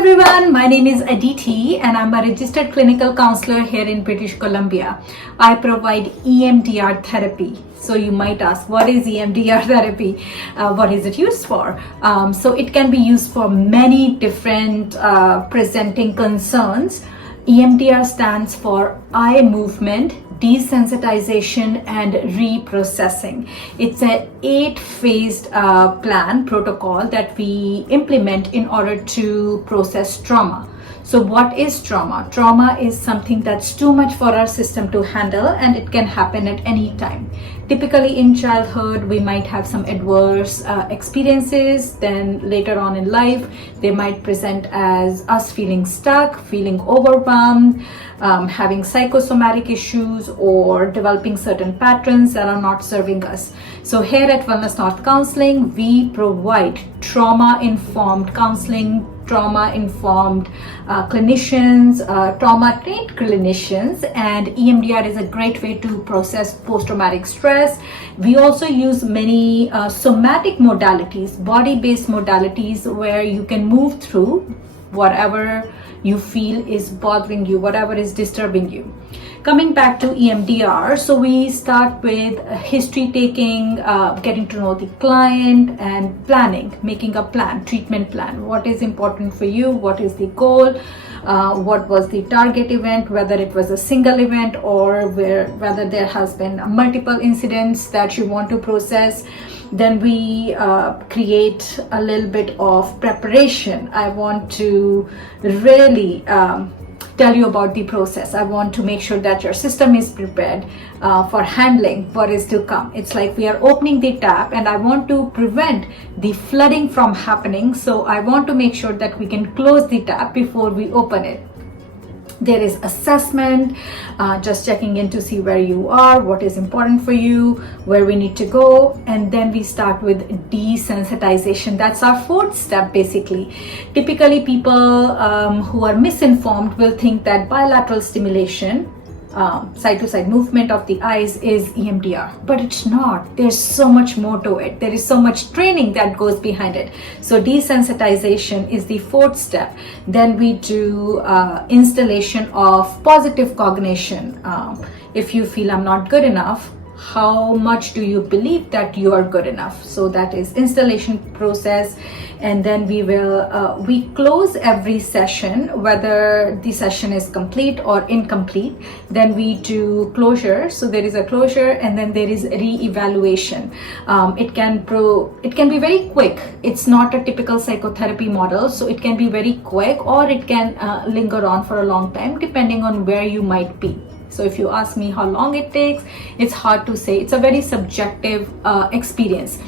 everyone, my name is Aditi and I'm a registered clinical counselor here in British Columbia. I provide EMDR therapy. So you might ask, what is EMDR therapy? What is it used for? So it can be used for many different presenting concerns. EMDR stands for eye movement, desensitization and reprocessing. It's a 8-phased protocol that we implement in order to process trauma. So what is trauma? Trauma is something that's too much for our system to handle, and it can happen at any time. Typically in childhood, we might have some adverse experiences. Then later on in life, they might present as us feeling stuck, feeling overwhelmed, having psychosomatic issues, or developing certain patterns that are not serving us. So here at Wellness North Counseling, we provide trauma-informed counseling, trauma-informed clinicians, trauma-trained clinicians, and EMDR is a great way to process post-traumatic stress. We also use many somatic modalities, body-based modalities, where you can move through whatever you feel is bothering you, whatever is disturbing you. Coming back to EMDR, so we start with history taking, getting to know the client, and planning, making a plan, treatment plan. What is important for you? What is the goal? What was the target event, whether it was a single event or whether there has been multiple incidents that you want to process. Then we create a little bit of preparation. I want to really tell you about the process. I want to make sure that your system is prepared for handling what is to come. It's like we are opening the tap, and I want to prevent the flooding from happening. So I want to make sure that we can close the tap before we open it. There is assessment, just checking in to see where you are, what is important for you, where we need to go, and then we start with desensitization. That's our fourth step basically. Typically people who are misinformed will think that bilateral stimulation, side-to-side movement of the eyes, is EMDR, but it's not. There's so much more to it. There is so much training that goes behind it. So desensitization is the fourth step. Then we do installation of positive cognition. If you feel I'm not good enough, how much do you believe that you are good enough? So that is installation process. And then we close every session, whether the session is complete or incomplete. Then we do closure. So there is a closure, and then there is re-evaluation. It can be very quick. It's not a typical psychotherapy model, so it can be very quick, or it can linger on for a long time depending on where you might be. So if you ask me how long it takes, it's hard to say. It's a very subjective experience.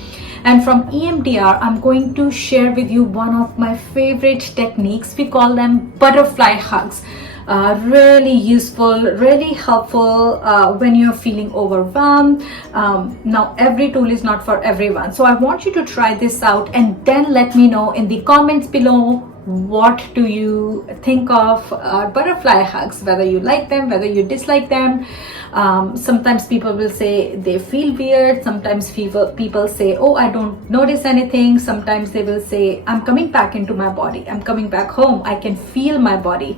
And from EMDR, I'm going to share with you one of my favorite techniques. We call them butterfly hugs. Really useful, really helpful when you're feeling overwhelmed. Now, every tool is not for everyone. So I want you to try this out, and then let me know in the comments below, what do you think of butterfly hugs, whether you like them, whether you dislike them. Sometimes people will say they feel weird. Sometimes people say, oh, I don't notice anything. Sometimes they will say, I'm coming back into my body. I'm coming back home. I can feel my body.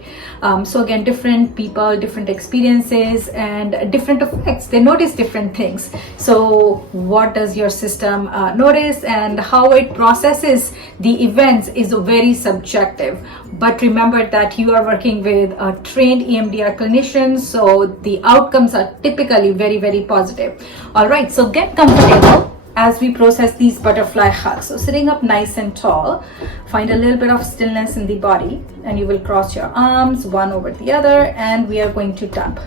So again, different people, different experiences, and different effects. They notice different things. So what does your system notice, and how it processes the events is very subjective. But remember that you are working with a trained EMDR clinician, so the outcomes are typically very, very positive. All right, so get comfortable as we process these butterfly hugs. So sitting up nice and tall, find a little bit of stillness in the body, and you will cross your arms one over the other, and we are going to tap.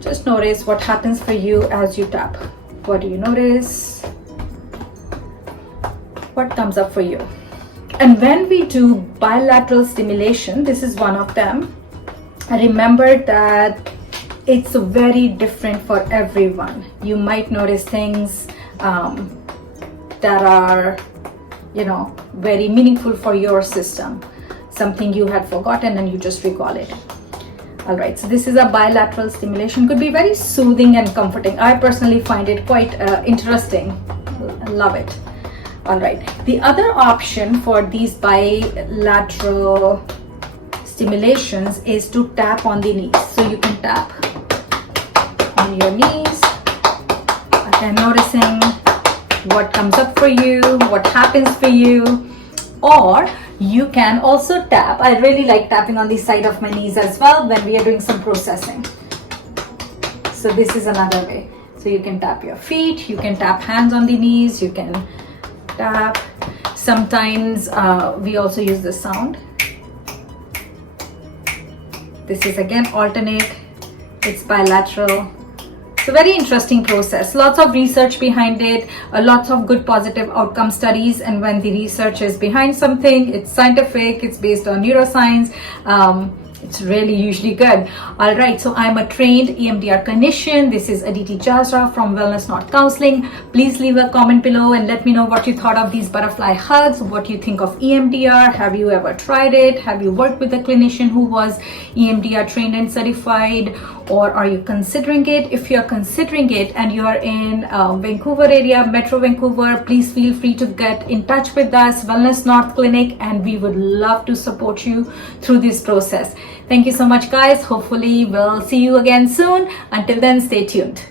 Just notice what happens for you as you tap. What do you notice? What comes up for you? And when we do bilateral stimulation, this is one of them, remember that it's very different for everyone. You might notice things that are, very meaningful for your system. Something you had forgotten and you just recall it. All right, so this is a bilateral stimulation. Could be very soothing and comforting. I personally find it quite interesting. Love it. All right, the other option for these bilateral stimulations is to tap on the knees. So you can tap on your knees, again noticing what comes up for you, what happens for you. Or you can also tap. I really like tapping on the side of my knees as well when we are doing some processing. So this is another way. So you can tap your feet, you can tap hands on the knees, you can tap. Sometimes we also use the sound. This is again alternate, it's bilateral. It's a very interesting process. Lots of research behind it, lots of good positive outcome studies. And when the research is behind something, it's scientific, it's based on neuroscience. It's really usually good. All right, so I'm a trained EMDR clinician. This is Aditi Jazra from Wellness North Counseling. Please leave a comment below and let me know what you thought of these butterfly hugs, what you think of EMDR. Have you ever tried it? Have you worked with a clinician who was EMDR trained and certified? Or are you considering it? If you're considering it and you're in Vancouver area, Metro Vancouver, please feel free to get in touch with us, Wellness North Clinic, and we would love to support you through this process. Thank you so much, guys. Hopefully we'll see you again soon. Until then, stay tuned.